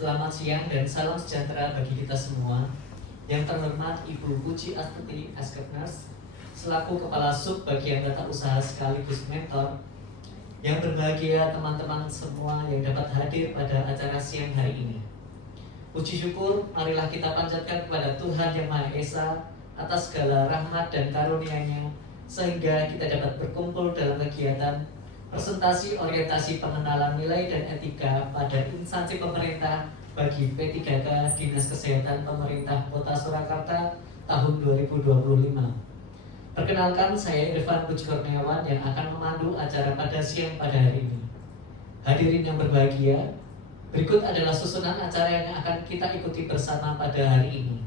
Selamat siang dan salam sejahtera bagi kita semua. Yang terhormat Ibu Puji Astuti Askepners, selaku Kepala Sub Bagian Tata Usaha sekaligus mentor. Yang berbahagia teman-teman semua yang dapat hadir pada acara siang hari ini. Puji syukur, marilah kita panjatkan kepada Tuhan Yang Maha Esa atas segala rahmat dan karunia-Nya, sehingga kita dapat berkumpul dalam kegiatan presentasi orientasi pengenalan nilai dan etika pada instansi pemerintah bagi P3K Dinas Kesehatan Pemerintah Kota Surakarta tahun 2025. Perkenalkan, saya Irfan Puji Kurniawan yang akan memandu acara pada siang pada hari ini. Hadirin yang berbahagia, berikut adalah susunan acara yang akan kita ikuti bersama pada hari ini.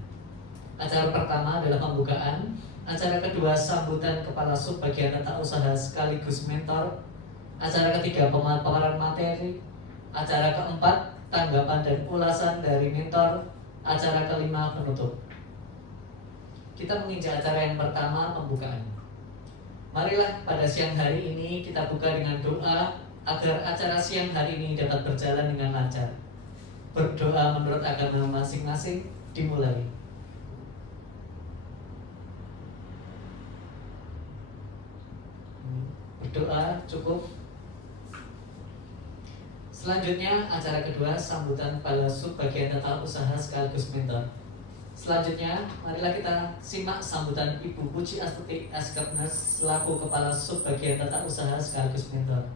Acara pertama adalah pembukaan, acara kedua sambutan Kepala Sub Bagian Tata Usaha sekaligus mentor, acara ketiga pemaparan materi, acara keempat tanggapan dan ulasan dari mentor, acara kelima penutup. Kita menginjak acara yang pertama, pembukaan. Marilah pada siang hari ini kita buka dengan doa agar acara siang hari ini dapat berjalan dengan lancar. Berdoa menurut agama masing-masing, dimulai. Berdoa cukup. Selanjutnya acara kedua, sambutan Kepala Sub Bagian Tata Usaha sekaligus mentor. Selanjutnya, marilah kita simak sambutan Ibu Puji Astuti Askepners selaku Kepala Sub Bagian Tata Usaha sekaligus mentor.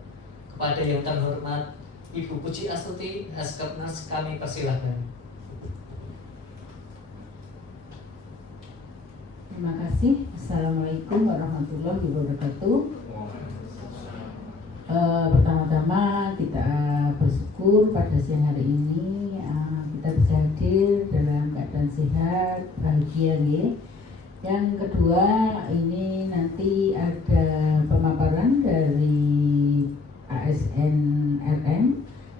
Kepada yang terhormat Ibu Puji Astuti Askepners, kami persilahkan. Terima kasih. Assalamualaikum warahmatullahi wabarakatuh. Pertama-tama kita bersyukur pada siang hari ini kita bisa hadir dalam keadaan sehat, bahagia ya. Yang kedua, ini nanti ada pemaparan dari ASN RM,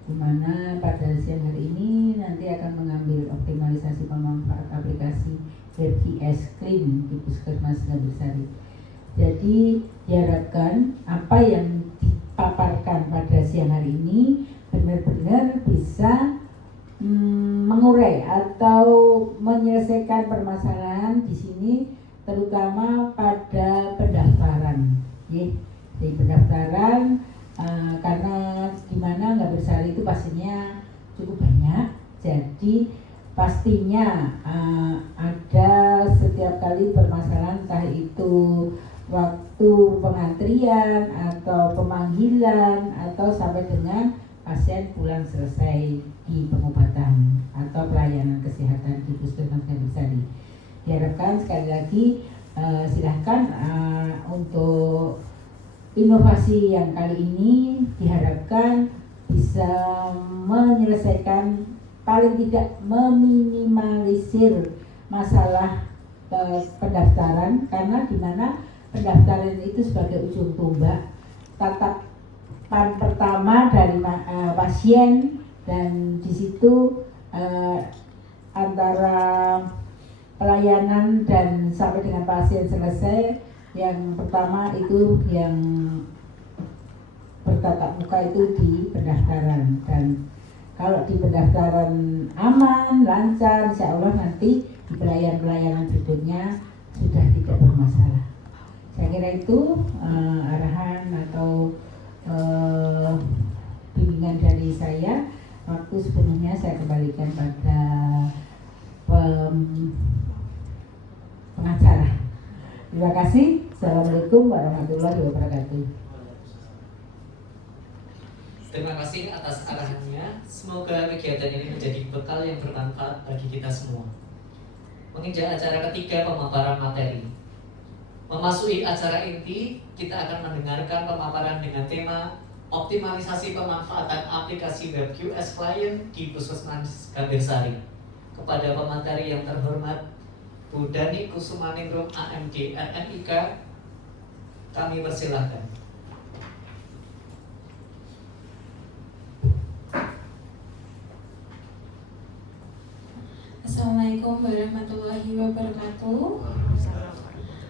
di mana pada siang hari ini nanti akan mengambil optimalisasi pemanfaat aplikasi RGS Clean di Puskesmas Gambir. Jadi diharapkan apa yang dipaparkan pada siang hari ini benar-benar bisa mengurai atau menyelesaikan permasalahan di sini, terutama pada pendaftaran. Ya, di pendaftaran karena di mana Gambir Sari itu pastinya cukup banyak, jadi pastinya ada setiap kali permasalahan, entah itu waktu pengantrian atau pemanggilan atau sampai dengan pasien pulang selesai di pengobatan atau pelayanan kesehatan di Puskesmas Gambir Sari. Diharapkan sekali lagi silahkan untuk inovasi yang kali ini diharapkan bisa menyelesaikan, paling tidak meminimalisir masalah pendaftaran, karena di mana pendaftaran itu sebagai ujung tombak tatapan pertama dari pasien, dan di situ antara pelayanan dan sampai dengan pasien selesai, yang pertama itu yang bertatap muka itu di pendaftaran, dan kalau di pendaftaran aman, lancar, insya Allah nanti di pelayanan berikutnya sudah tidak bermasalah. Saya kira itu arahan atau bimbingan dari saya. Waktu sepenuhnya saya kembalikan pada pengacara. Terima kasih. Assalamualaikum warahmatullahi wabarakatuh. Terima kasih atas arahannya. Semoga kegiatan ini menjadi bekal yang bermanfaat bagi kita semua. Menginjak acara ketiga, pemaparan materi. Memasuki acara inti, kita akan mendengarkan pemaparan dengan tema optimalisasi pemanfaatan aplikasi web QS Client di Puskesmas Gambir Sari. Kepada pemateri yang terhormat Bu Dani Kusumaningrum AMD RNIK, kami persilahkan. Assalamualaikum warahmatullahi wabarakatuh.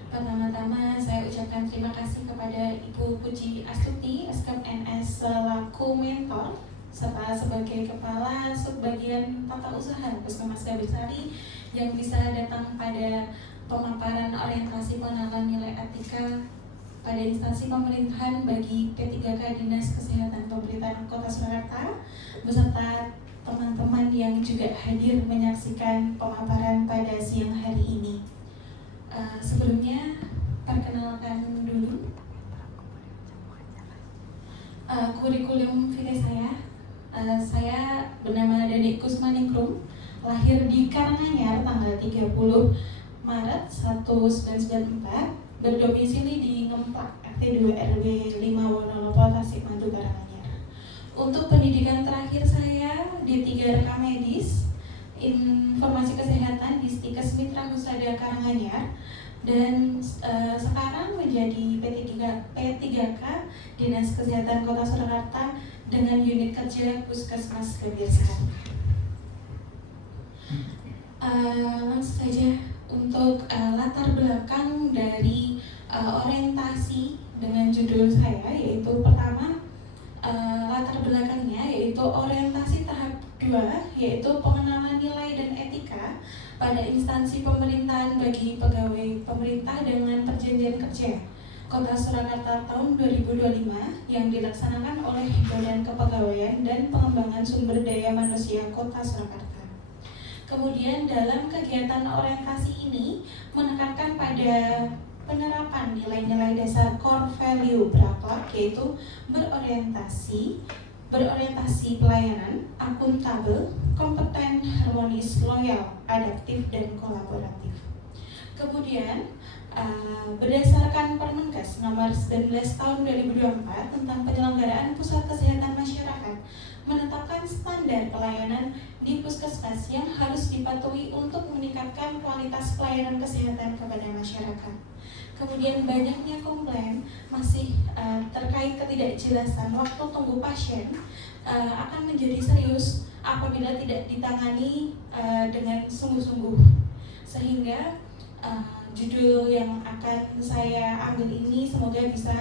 Pertama-tama saya ucapkan terima kasih kepada Ibu Puji Astuti SKM NS selaku mentor serta sebagai Kepala Subbagian Tata Usaha Puskesmas Gambir yang bisa datang pada pemaparan orientasi pengenalan nilai etika pada instansi pemerintahan bagi P3K Dinas Kesehatan Pemerintahan Kota Surakarta beserta teman-teman yang juga hadir menyaksikan pemaparan pada siang hari ini. Sebelumnya perkenalkan dulu kurikulum vitae saya. Saya bernama Dadik Kusmaningrum, lahir di Karanganyar tanggal 30 Maret 1994, berdomisili di Ngemplak RT 2 RW 5 Wonolopo Tasikmalaya Karanganyar. Untuk pendidikan terakhir saya di 3 Rekam Medis Informasi Kesehatan di Stikes Mitra Husada Karanganyar, dan sekarang menjadi P3K Dinas Kesehatan Kota Surakarta dengan unit kerja Puskesmas Gambir. Langsung saja untuk latar belakang dari orientasi dengan judul saya, yaitu pertama latar belakangnya yaitu orientasi tahap 2, yaitu pengenalan nilai dan etika pada instansi pemerintahan bagi pegawai pemerintah dengan perjanjian kerja Kota Surakarta tahun 2025 yang dilaksanakan oleh Badan Kepegawaian dan Pengembangan Sumber Daya Manusia Kota Surakarta. Kemudian dalam kegiatan orientasi ini menekankan pada penerapan nilai-nilai dasar core value berakhlak, yaitu berorientasi pelayanan, akuntabel, kompeten, harmonis, loyal, adaptif, dan kolaboratif. Kemudian berdasarkan Permenkes nomor 19 tahun 2024 tentang penyelenggaraan pusat kesehatan masyarakat menetapkan standar pelayanan di puskesmas yang harus dipatuhi untuk meningkatkan kualitas pelayanan kesehatan kepada masyarakat. Kemudian banyaknya komplain masih terkait ketidakjelasan waktu tunggu pasien akan menjadi serius apabila tidak ditangani dengan sungguh-sungguh, sehingga judul yang akan saya ambil ini semoga bisa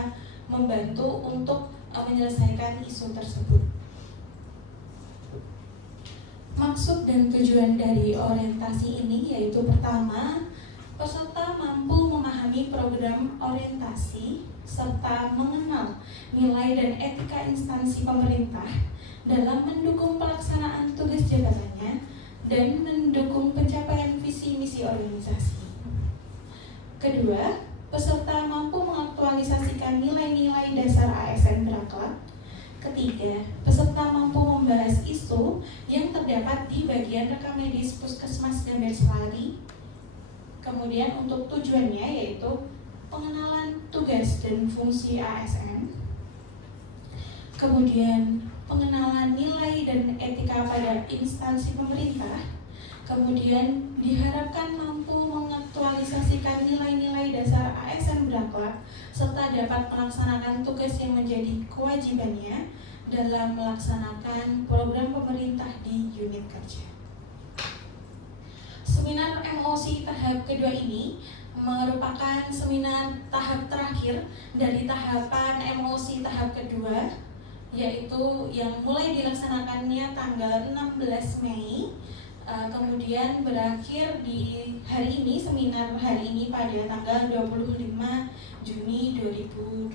membantu untuk menyelesaikan isu tersebut. Maksud dan tujuan dari orientasi ini yaitu pertama, peserta mampu memahami program orientasi serta mengenal nilai dan etika instansi pemerintah dalam mendukung pelaksanaan tugas jabatannya dan mendukung pencapaian visi misi organisasi. Kedua, peserta mampu mengaktualisasikan nilai-nilai dasar ASN berakhlak. Ketiga, peserta mampu membahas isu yang terdapat di bagian rekam medis Puskesmas Gambir. Kemudian untuk tujuannya yaitu pengenalan tugas dan fungsi ASN. Kemudian pengenalan nilai dan etika pada instansi pemerintah. Kemudian diharapkan mampu mengaktualisasikan nilai-nilai dasar ASN berakhlak serta dapat melaksanakan tugas yang menjadi kewajibannya dalam melaksanakan program pemerintah di unit kerja. Seminar MOC tahap kedua ini merupakan seminar tahap terakhir dari tahapan MOC tahap kedua, yaitu yang mulai dilaksanakannya tanggal 16 Mei, kemudian berakhir di hari ini, seminar hari ini pada tanggal 25 Juni 2025.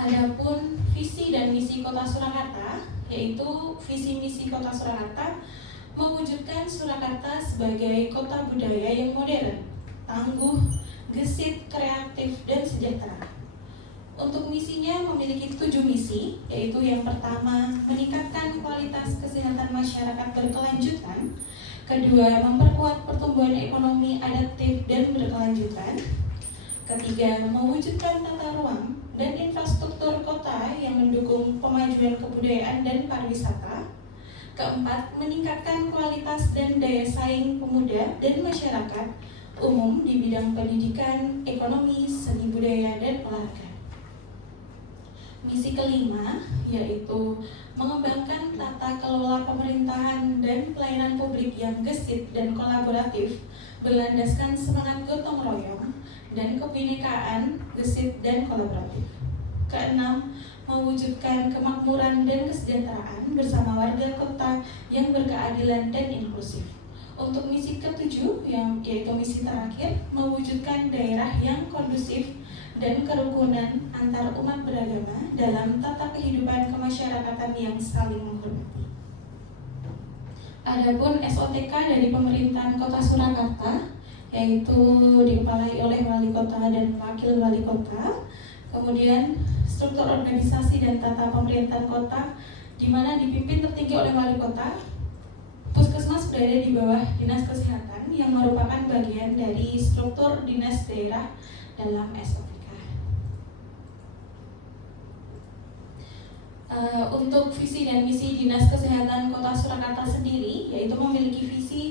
Adapun visi dan misi Kota Surakarta, yaitu visi misi Kota Surakarta mewujudkan Surakarta sebagai kota budaya yang modern, tangguh, gesit, kreatif, dan sejahtera. Untuk misinya memiliki 7 misi, yaitu yang pertama, meningkatkan kualitas kesehatan masyarakat berkelanjutan. Kedua, memperkuat pertumbuhan ekonomi adaptif dan berkelanjutan. Ketiga, mewujudkan tata ruang dan infrastruktur kota yang mendukung pemajuan kebudayaan dan pariwisata. Keempat, meningkatkan kualitas dan daya saing pemuda dan masyarakat umum di bidang pendidikan, ekonomi, seni budaya, dan olahraga. Misi kelima yaitu mengembangkan tata kelola pemerintahan dan pelayanan publik yang gesit dan kolaboratif berlandaskan semangat gotong royong dan kebinekaan, gesit, dan kolaboratif. Keenam, mewujudkan kemakmuran dan kesejahteraan bersama warga kota yang berkeadilan dan inklusif. Untuk misi ketujuh, yaitu misi terakhir, mewujudkan daerah yang kondusif dan kerukunan antar umat beragama dalam tata kehidupan kemasyarakatan yang saling menghormati. Adapun SOTK dari pemerintahan Kota Surakarta, yaitu dikepalai oleh wali kota dan wakil wali kota. Kemudian struktur organisasi dan tata pemerintahan kota, di mana dipimpin tertinggi oleh wali kota. Puskesmas berada di bawah Dinas Kesehatan yang merupakan bagian dari struktur dinas daerah dalam SOTK. Untuk visi dan misi Dinas Kesehatan Kota Surakarta sendiri, yaitu memiliki visi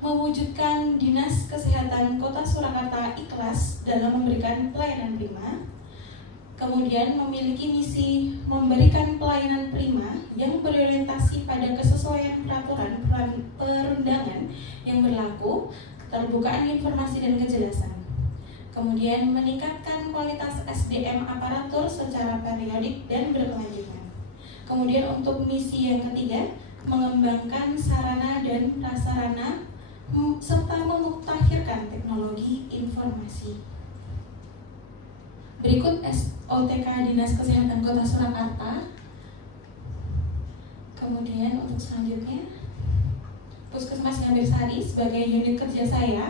mewujudkan Dinas Kesehatan Kota Surakarta ikhlas dalam memberikan pelayanan prima. Kemudian memiliki misi memberikan pelayanan prima yang berorientasi pada kesesuaian peraturan perundangan yang berlaku, keterbukaan informasi dan kejelasan. Kemudian meningkatkan kualitas SDM aparatur secara periodik dan berkelanjutan. Kemudian untuk misi yang ketiga, mengembangkan sarana dan prasarana serta memutakhirkan teknologi informasi. Berikut SOTK Dinas Kesehatan Kota Surakarta. Kemudian untuk selanjutnya, Puskesmas Gambirsari sebagai unit kerja saya,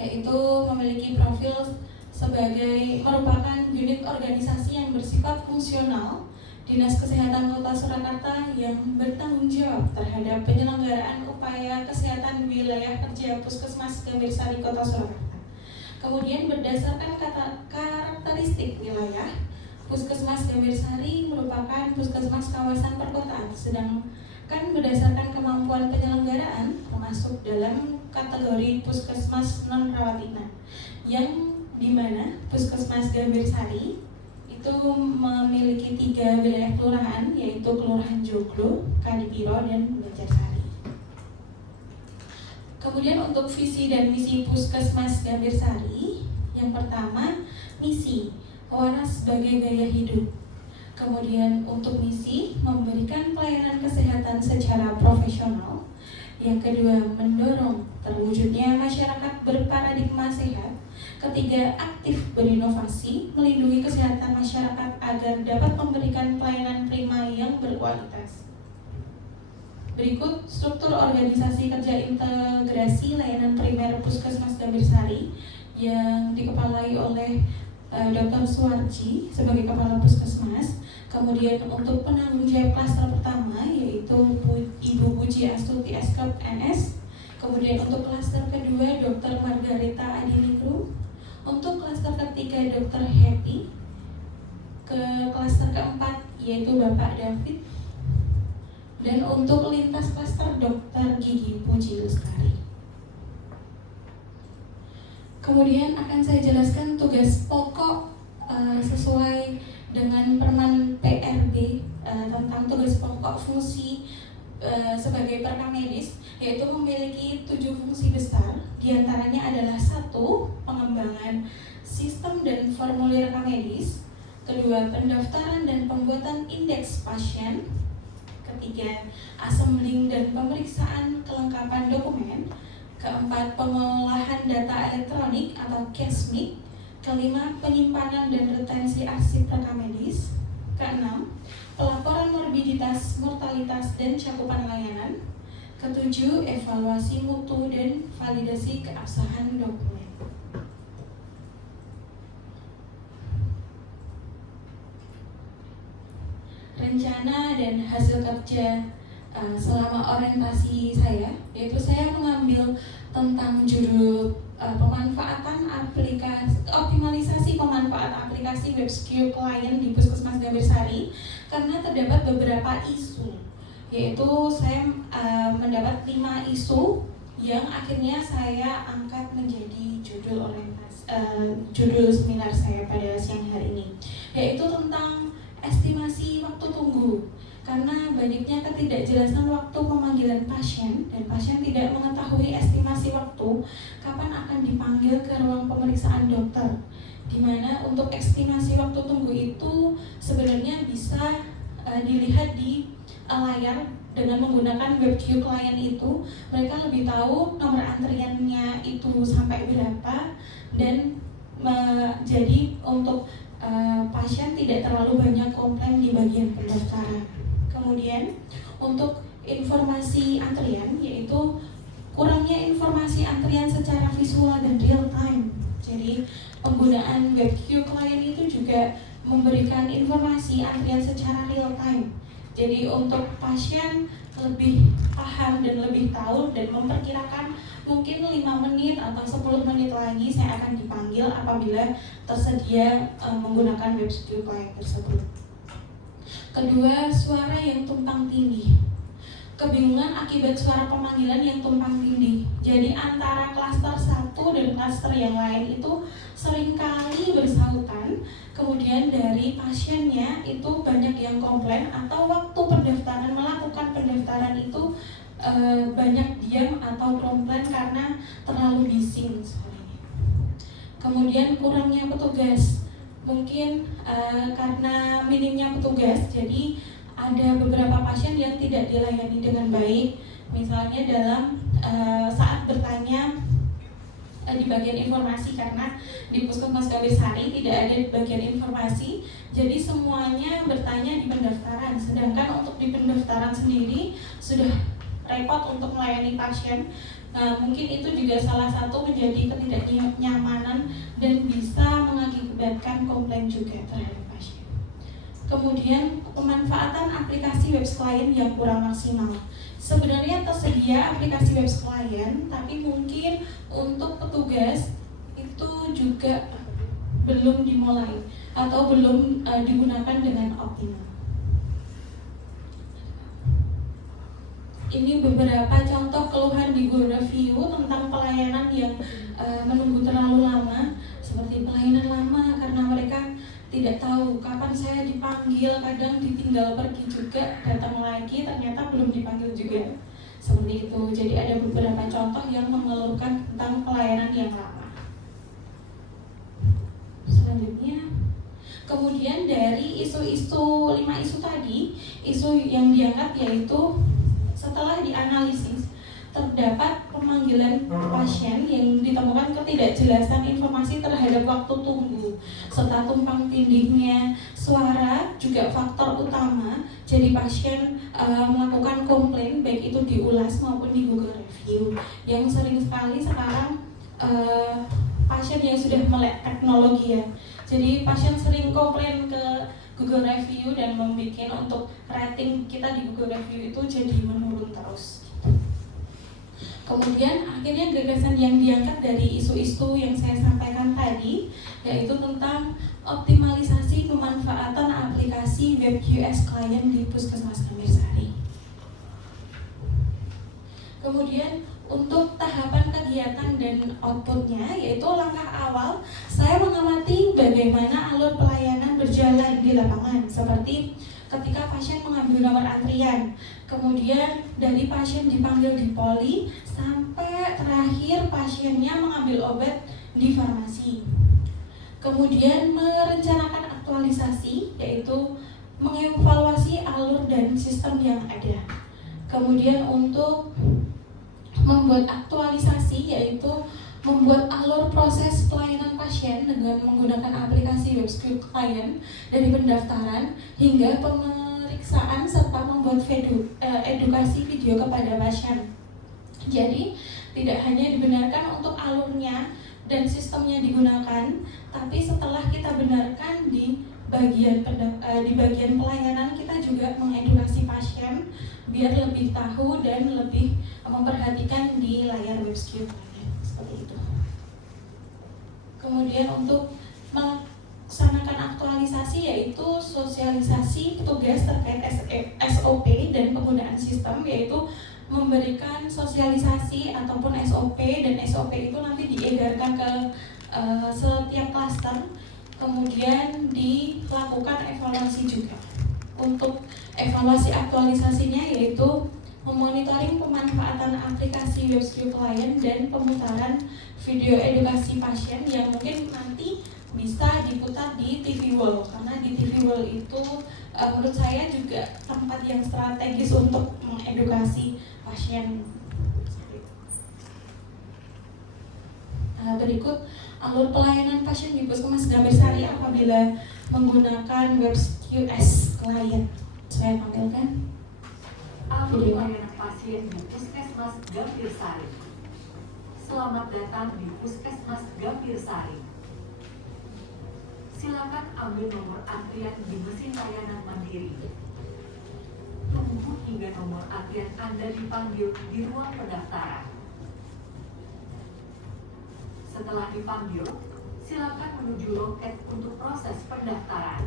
yaitu memiliki profil sebagai merupakan unit organisasi yang bersifat fungsional Dinas Kesehatan Kota Surakarta yang bertanggung jawab terhadap penyelenggaraan upaya kesehatan wilayah kerja Puskesmas Gambirsari Kota Surakarta. Kemudian berdasarkan karakteristik wilayah, Puskesmas Gambirsari merupakan puskesmas kawasan perkotaan, sedangkan berdasarkan kemampuan penyelenggaraan termasuk dalam kategori puskesmas non-rawat inap, yang dimana Puskesmas Gambirsari itu memiliki 3 wilayah kelurahan, yaitu Kelurahan Joglo, Kadipiro, dan Banjarsari. Kemudian untuk visi dan misi Puskesmas Gambirsari, yang pertama misi waras sebagai gaya hidup. Kemudian untuk misi memberikan pelayanan kesehatan secara profesional. Yang kedua, mendorong terwujudnya masyarakat berparadigma sehat. Ketiga, aktif berinovasi, melindungi kesehatan masyarakat agar dapat memberikan pelayanan prima yang berkualitas. Berikut struktur organisasi kerja integrasi layanan primer Puskesmas Gambirsari yang dikepalai oleh Dr. Suwarji sebagai Kepala Puskesmas. Kemudian untuk penanggung jawab klaster pertama, yaitu Ibu Puji Astuti Eskop NS. Kemudian untuk klaster kedua, Dr. Margareta Adiningrum. Untuk klaster ketiga, Dr. Happy. Ke klaster keempat, yaitu Bapak David. Dan untuk lintas klaster, Dr. Gigi Puji Lestari. Kemudian akan saya jelaskan tugas pokok sesuai dengan Permen PRB tentang tugas pokok fungsi sebagai perekam medis, yaitu memiliki 7 fungsi besar. Di antaranya adalah 1. Pengembangan sistem dan formulir rekam medis. Kedua, pendaftaran dan pembuatan indeks pasien. Ketiga, assembling dan pemeriksaan kelengkapan dokumen. Keempat, pengolahan data elektronik atau CASMIC. Kelima, penyimpanan dan retensi arsip rekam medis. Keenam, pelaporan morbiditas, mortalitas, dan cakupan layanan. Ketujuh, evaluasi mutu dan validasi keabsahan dokumen. Rencana dan hasil kerja selama orientasi saya, yaitu saya mengambil tentang judul pemanfaatan aplikasi, optimalisasi pemanfaatan aplikasi WebSQ klien di Puskesmas Gambirsari, karena terdapat beberapa isu, yaitu saya mendapat 5 isu yang akhirnya saya angkat menjadi judul orientasi, judul seminar saya pada siang hari ini, yaitu tentang estimasi waktu tunggu. karena banyaknya ketidakjelasan waktu pemanggilan pasien dan pasien tidak mengetahui estimasi waktu kapan akan dipanggil ke ruang pemeriksaan dokter, di mana untuk estimasi waktu tunggu itu sebenarnya bisa dilihat di layar dengan menggunakan web queue klien itu. Mereka lebih tahu nomor antriannya itu sampai berapa, dan jadi untuk pasien tidak terlalu banyak komplain di bagian pendaftaran. Kemudian untuk informasi antrian, yaitu kurangnya informasi antrian secara visual dan real time. Jadi penggunaan web queue klien itu juga memberikan informasi antrian secara real time. Jadi untuk pasien lebih paham dan lebih tahu dan memperkirakan mungkin 5 menit atau 10 menit lagi saya akan dipanggil apabila tersedia menggunakan web queue klien tersebut. Kedua, suara yang tumpang tindih. Kebingungan akibat suara pemanggilan yang tumpang tindih. Jadi antara klaster satu dan klaster yang lain itu seringkali bersautan. Kemudian dari pasiennya itu banyak yang komplain, atau waktu pendaftaran, melakukan pendaftaran itu banyak diam atau komplain karena terlalu bising suaranya. Kemudian kurangnya petugas. Mungkin karena minimnya petugas, jadi ada beberapa pasien yang tidak dilayani dengan baik. Misalnya dalam saat bertanya di bagian informasi, karena di Puskesmas Gambirsari tidak ada bagian informasi, jadi semuanya bertanya di pendaftaran. Sedangkan untuk di pendaftaran sendiri sudah repot untuk melayani pasien. Mungkin itu juga salah satu menjadi ketidaknyamanan dan bisa mengakibatkan komplain juga terhadap pasien. Kemudian pemanfaatan aplikasi web klien yang kurang maksimal. Sebenarnya tersedia aplikasi web klien, tapi mungkin untuk petugas itu juga belum dimulai atau belum digunakan dengan optimal. Ini beberapa contoh keluhan di Google Review tentang pelayanan yang menunggu terlalu lama, seperti pelayanan lama karena mereka tidak tahu kapan saya dipanggil, kadang ditinggal pergi juga, datang lagi ternyata belum dipanggil juga, seperti itu. Jadi ada beberapa contoh yang mengeluhkan tentang pelayanan yang lama. Selanjutnya, kemudian dari isu-isu 5 isu tadi, isu yang diangkat yaitu setelah dianalisis terdapat pemanggilan pasien yang ditemukan ketidakjelasan informasi terhadap waktu tunggu serta tumpang tindihnya suara juga faktor utama. Jadi pasien melakukan komplain baik itu di Ulas maupun di Google Review. Yang sering sekali sekarang pasien yang sudah melek teknologi ya. Jadi pasien sering komplain ke Google Review dan membuat untuk rating kita di Google Review itu jadi menurun terus. Kemudian akhirnya gagasan yang diangkat dari isu-isu yang saya sampaikan tadi, yaitu tentang optimalisasi pemanfaatan aplikasi web QS klien di Puskesmas Gambirsari. Kemudian untuk tahapan kegiatan dan outputnya, yaitu langkah awal saya mengamati bagaimana alur pelayanan berjalan di lapangan, seperti ketika pasien mengambil nomor antrian, kemudian dari pasien dipanggil di poli sampai terakhir pasiennya mengambil obat di farmasi. Kemudian merencanakan aktualisasi, yaitu mengevaluasi alur dan sistem yang ada. Kemudian untuk membuat aktualisasi, yaitu membuat alur proses pelayanan pasien dengan menggunakan aplikasi web queue klien dari pendaftaran hingga pemeriksaan serta membuat edukasi video kepada pasien. Jadi tidak hanya dibenarkan untuk alurnya dan sistemnya digunakan, tapi setelah kita benarkan di bagian pelayanan, kita juga mengedukasi pasien biar lebih tahu dan lebih memperhatikan di layar web queue klien, seperti itu. Kemudian untuk melaksanakan aktualisasi, yaitu sosialisasi petugas terkait SOP dan penggunaan sistem, yaitu memberikan sosialisasi ataupun SOP, dan SOP itu nanti diedarkan ke setiap klaster, kemudian dilakukan evaluasi juga. untuk evaluasi aktualisasinya yaitu memonitoring pemanfaatan aplikasi WebSQ Client dan pemutaran video edukasi pasien yang mungkin nanti bisa diputar di TV Wall, karena di TV Wall itu menurut saya juga tempat yang strategis untuk mengedukasi pasien. Berikut alur pelayanan pasien di Puskesmas Gambirsari apabila menggunakan WebQS Client. Saya tampilkan. Alur pelayanan pasien di Puskesmas Gambirsari. Selamat datang di Puskesmas Gambirsari. Silakan ambil nomor antrian di mesin layanan mandiri. Tunggu hingga nomor antrian Anda dipanggil di ruang pendaftaran. Setelah dipanggil, silakan menuju loket untuk proses pendaftaran.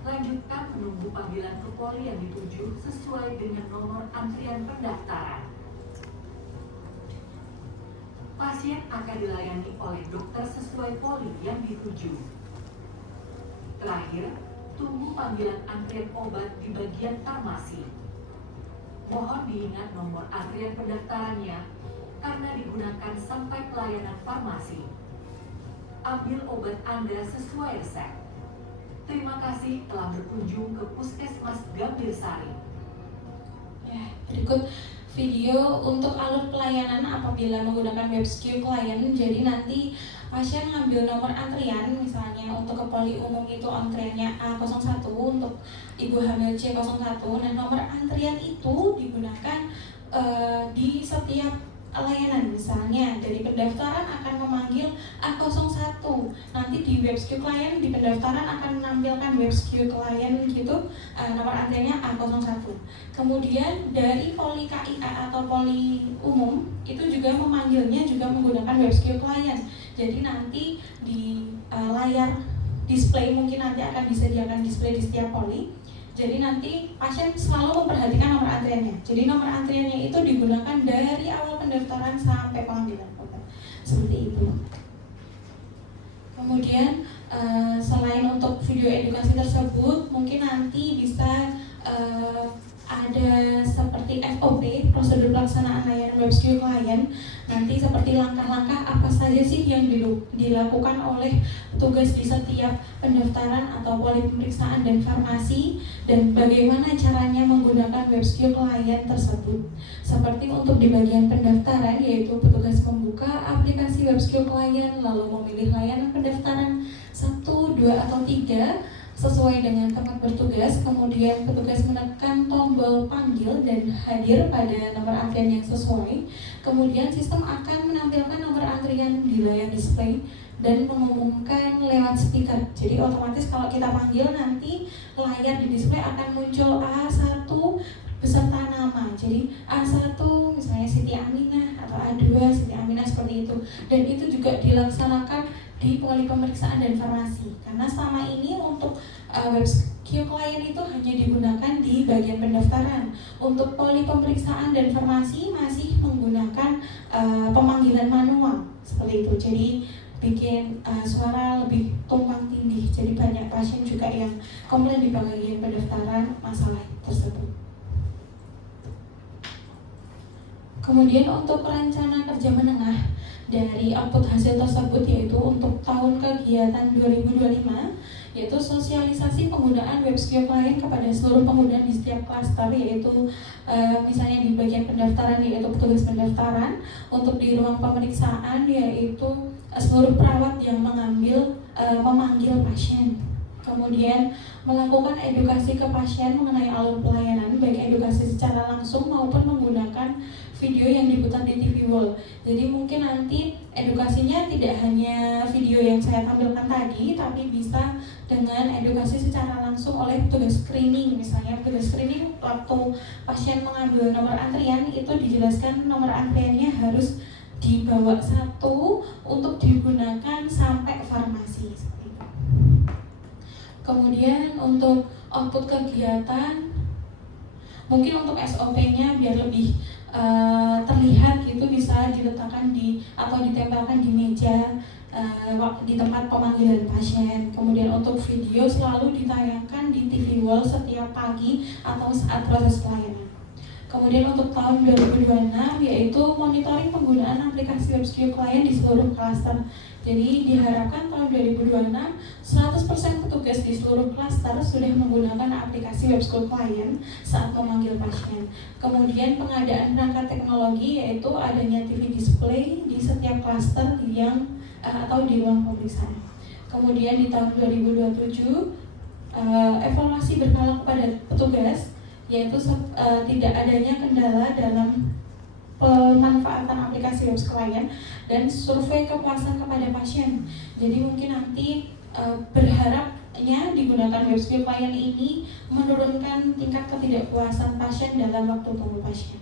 Lanjutkan menunggu panggilan ke poli yang dituju sesuai dengan nomor antrian pendaftaran. Pasien akan dilayani oleh dokter sesuai poli yang dituju. Terakhir, tunggu panggilan antrian obat di bagian farmasi. Mohon diingat nomor antrian pendaftarannya karena digunakan sampai pelayanan farmasi. Ambil obat Anda sesuai resep. Terima kasih telah berkunjung ke Puskesmas Gambirsari. Ya, berikut video untuk alur pelayanan apabila menggunakan WebSQ Client. Jadi nanti pasien ngambil nomor antrian, misalnya untuk ke poli umum itu antriannya A01, untuk ibu hamil C01. Nah, nomor antrian itu digunakan di setiap layanan. Misalnya dari pendaftaran akan memanggil A01, nanti di WebSQ Client di pendaftaran akan menampilkan WebSQ Client gitu, nomor antriannya A01. Kemudian dari poli KIA atau poli umum itu juga memanggilnya juga menggunakan WebSQ Client. Jadi nanti di layar display mungkin nanti akan disediakan display di setiap poli. Jadi nanti pasien selalu memperhatikan nomor antriannya. Jadi nomor antriannya itu digunakan dari awal pendaftaran sampai panggilan obat. Seperti itu. Kemudian selain untuk video edukasi tersebut, mungkin nanti bisa ada seperti FOP, prosedur pelaksanaan layanan WebSQ Client. Nanti seperti langkah-langkah apa saja sih yang dilakukan oleh petugas di setiap pendaftaran atau poli pemeriksaan dan farmasi, dan bagaimana caranya menggunakan WebSQ Client tersebut. Seperti untuk di bagian pendaftaran, yaitu petugas membuka aplikasi WebSQ Client lalu memilih layanan pendaftaran 1, 2, atau 3 sesuai dengan tempat bertugas. Kemudian petugas menekan tombol panggil dan hadir pada nomor antrian yang sesuai. Kemudian sistem akan menampilkan nomor antrian di layar display dan mengumumkan lewat speaker. Jadi otomatis kalau kita panggil nanti layar di display akan muncul A1 beserta nama. Jadi A1 misalnya Siti Aminah atau A2 Siti Aminah, seperti itu. Dan itu juga dilaksanakan di poli pemeriksaan dan farmasi. Karena selama ini untuk WebSQ Client itu hanya digunakan di bagian pendaftaran. Untuk poli pemeriksaan dan farmasi masih menggunakan pemanggilan manual seperti itu. Jadi bikin suara lebih tumpang tindih. Jadi banyak pasien juga yang komplain di bagian pendaftaran masalah tersebut. Kemudian untuk rencana kerja menengah dari output hasil tersebut, yaitu untuk tahun kegiatan 2025, yaitu sosialisasi penggunaan WebSQ Client kepada seluruh pengguna di setiap klaster, yaitu misalnya di bagian pendaftaran yaitu petugas pendaftaran, untuk di ruang pemeriksaan yaitu seluruh perawat yang memanggil pasien. Kemudian melakukan edukasi ke pasien mengenai alur pelayanan, baik edukasi secara langsung maupun menggunakan video yang diputar di TV Wall. Jadi mungkin nanti edukasinya tidak hanya video yang saya tampilkan tadi, tapi bisa dengan edukasi secara langsung oleh petugas screening. Misalnya petugas screening waktu pasien mengambil nomor antrian itu dijelaskan nomor antriannya harus dibawa 1 untuk digunakan sampai farmasi. Kemudian untuk output kegiatan, mungkin untuk SOP-nya biar lebih terlihat gitu bisa diletakkan di atau ditempelkan di meja di tempat pemanggilan pasien. Kemudian untuk video selalu ditayangkan di TV Wall setiap pagi atau saat proses pelayanan. Kemudian untuk tahun 2026 yaitu monitoring penggunaan aplikasi web studio klien di seluruh klaster. Jadi diharapkan tahun 2026 100% petugas di seluruh klaster sudah menggunakan aplikasi web studio klien saat memanggil pasien. Kemudian pengadaan perangkat teknologi yaitu adanya TV display di setiap klaster yang atau di ruang pemeriksaan. Kemudian di tahun 2027 evaluasi berkala kepada petugas yaitu tidak adanya kendala dalam pemanfaatan aplikasi web klien dan survei kepuasan kepada pasien. Jadi mungkin nanti berharapnya digunakan web klien ini menurunkan tingkat ketidakpuasan pasien dalam waktu tunggu pasien.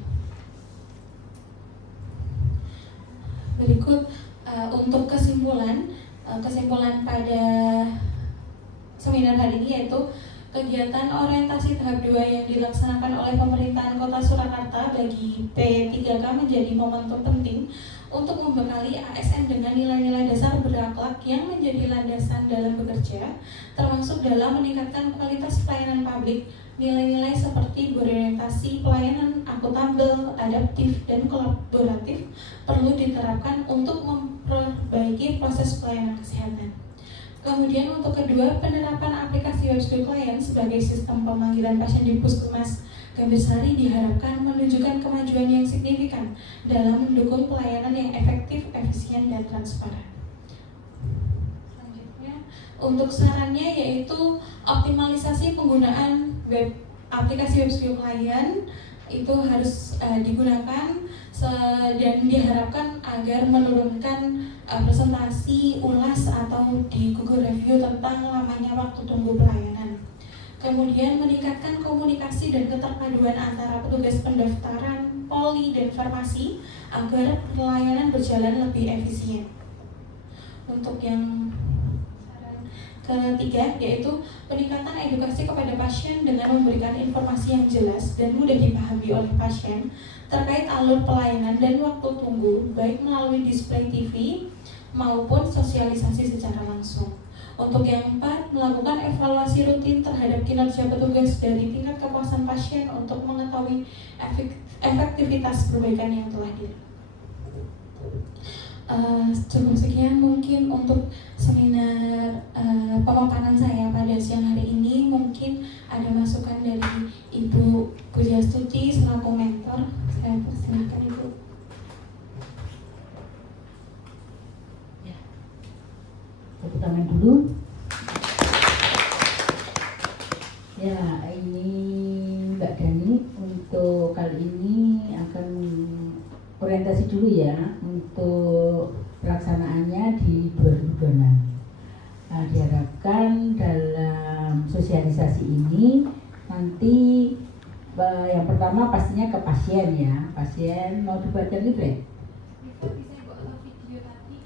Berikut untuk kesimpulan pada seminar hari ini yaitu kegiatan orientasi tahap 2 yang dilaksanakan oleh pemerintahan Kota Surakarta bagi P3K menjadi momentum penting untuk membekali ASN dengan nilai-nilai dasar berakhlak yang menjadi landasan dalam bekerja, termasuk dalam meningkatkan kualitas pelayanan publik. Nilai-nilai seperti berorientasi pelayanan akuntabel, adaptif, dan kolaboratif perlu diterapkan untuk memperbaiki proses pelayanan kesehatan. Kemudian untuk kedua, penerapan aplikasi web studio klien sebagai sistem pemanggilan pasien di Puskesmas Gambir diharapkan menunjukkan kemajuan yang signifikan dalam mendukung pelayanan yang efektif, efisien, dan transparan. Selanjutnya, untuk sarannya yaitu optimalisasi penggunaan aplikasi web studio klien itu harus digunakan dan diharapkan agar menurunkan presentasi, ulas atau di Google Review tentang lamanya waktu tunggu pelayanan. Kemudian meningkatkan komunikasi dan keterpaduan antara petugas pendaftaran, poli, dan farmasi agar pelayanan berjalan lebih efisien. Untuk yang ketiga yaitu peningkatan edukasi kepada pasien dengan memberikan informasi yang jelas dan mudah dipahami oleh pasien terkait alur pelayanan dan waktu tunggu baik melalui display TV maupun sosialisasi secara langsung. Untuk yang keempat, melakukan evaluasi rutin terhadap kinerja petugas dari tingkat kepuasan pasien untuk mengetahui efektivitas perbaikan yang telah dilakukan. Cukup sekian mungkin untuk seminar pemaparan saya pada siang hari ini. Mungkin ada masukan dari Ibu Pujastuti selaku mentor. Saya persilakan Ibu. Tepuk tangan dulu. Ya, ini Mbak Dani untuk kali ini akan orientasi dulu ya untuk pelaksanaannya di 2026. Diharapkan dalam sosialisasi ini nanti yang pertama pastinya ke pasien ya. Pasien mau dibaca leaflet?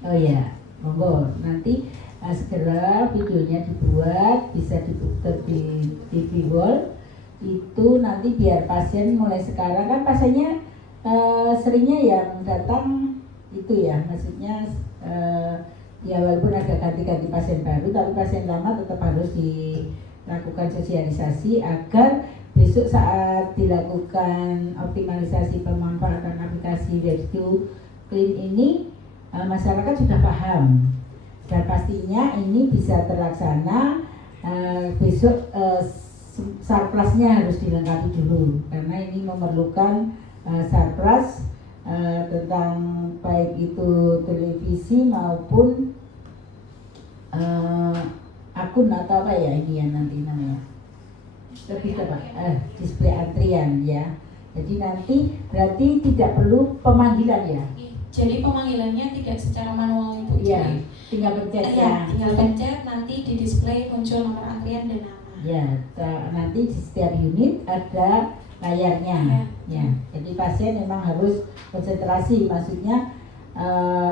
Oh ya, monggo nanti segera videonya dibuat, bisa diputar di TV Wall. Itu nanti biar pasien mulai sekarang kan pasiennya seringnya yang datang itu ya, maksudnya ya walaupun ada ganti-ganti pasien baru, tapi pasien lama tetap harus dilakukan sosialisasi agar besok saat dilakukan optimalisasi pemanfaatan aplikasi web studio klien ini masyarakat sudah paham dan pastinya ini bisa terlaksana. Besok sarplasnya harus dilengkapi dulu karena ini memerlukan sarplas tentang baik itu televisi maupun akun atau apa ya ini yang nanti namanya lebih ke display antrian ya. Jadi nanti berarti tidak perlu pemanggilan ya. Jadi pemanggilannya tidak secara manual Ibu. Iya, tinggal pencet ya. Tinggal pencet nanti di display muncul nomor antrian dan nama. Ya, nanti di setiap unit ada layarnya. Ya. Jadi pasien memang harus konsentrasi, maksudnya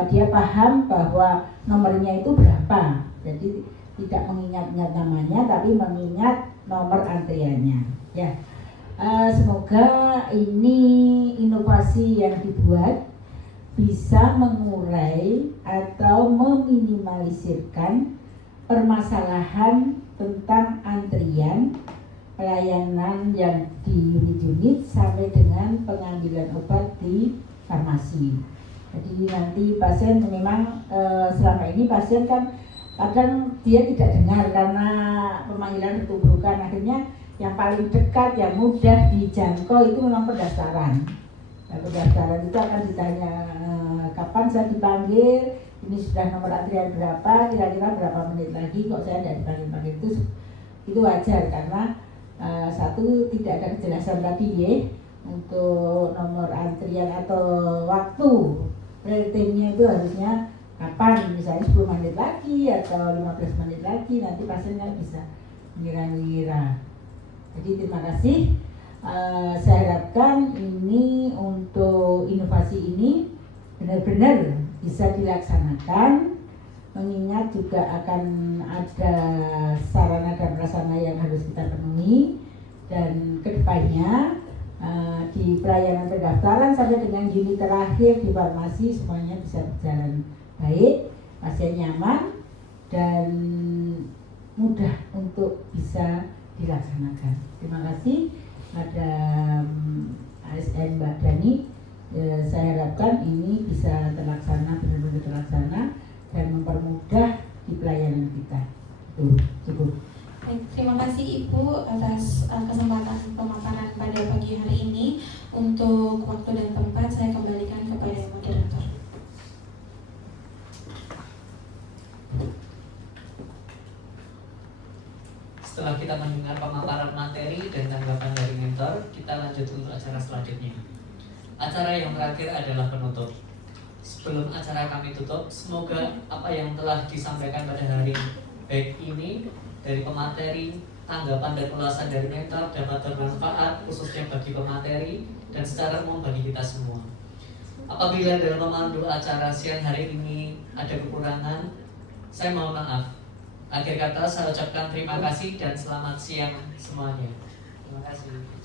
dia paham bahwa nomornya itu berapa. Jadi tidak mengingat-ingat namanya, tapi mengingat nomor antriannya. Ya, semoga ini inovasi yang dibuat bisa mengurangi mengurai atau meminimalisirkan permasalahan tentang antrian pelayanan yang di unit-unit sampai dengan pengambilan obat di farmasi. Jadi nanti pasien memang selama ini pasien kan kadang dia tidak dengar karena pemanggilan bertuburkan, akhirnya yang paling dekat, yang mudah dijangkau itu memang pendaftaran. Nah, pendaftaran itu akan ditanya kapan saya dipanggil, ini sudah nomor antrian berapa, kira-kira berapa menit lagi kok saya tidak dipanggil-panggil. Itu wajar karena satu tidak ada kejelasan tadi ya untuk nomor antrian atau waktu real time-nya itu harusnya kapan, misalnya 10 menit lagi atau 15 menit lagi, nanti pasiennya bisa mengira-ngira. Jadi terima kasih. Saya harapkan ini untuk inovasi ini benar-benar bisa dilaksanakan, mengingat juga akan ada sarana dan prasarana yang harus kita penuhi, dan kedepannya di pelayanan pendaftaran sampai dengan unit terakhir di farmasi semuanya bisa berjalan baik, pasien nyaman dan mudah untuk bisa dilaksanakan. Terima kasih Madam ASN Mbak Dani. Saya harapkan ini bisa terlaksana, benar-benar terlaksana dan mempermudah di pelayanan kita. Cukup. Baik, terima kasih Ibu atas kesempatan pemaparan pada pagi hari ini. Untuk waktu dan tempat saya kembalikan kepada moderator. Setelah kita mendengar pemaparan materi dan tanggapan dari mentor, kita lanjut untuk acara selanjutnya. Acara yang terakhir adalah penutup. Sebelum acara kami tutup, semoga apa yang telah disampaikan pada hari baik ini dari pemateri, tanggapan dan ulasan dari mentor dapat bermanfaat khususnya bagi pemateri dan secara umum bagi kita semua. Apabila dalam memandu acara siang hari ini ada kekurangan, saya mohon maaf. Akhir kata saya ucapkan terima kasih dan selamat siang semuanya. Terima kasih.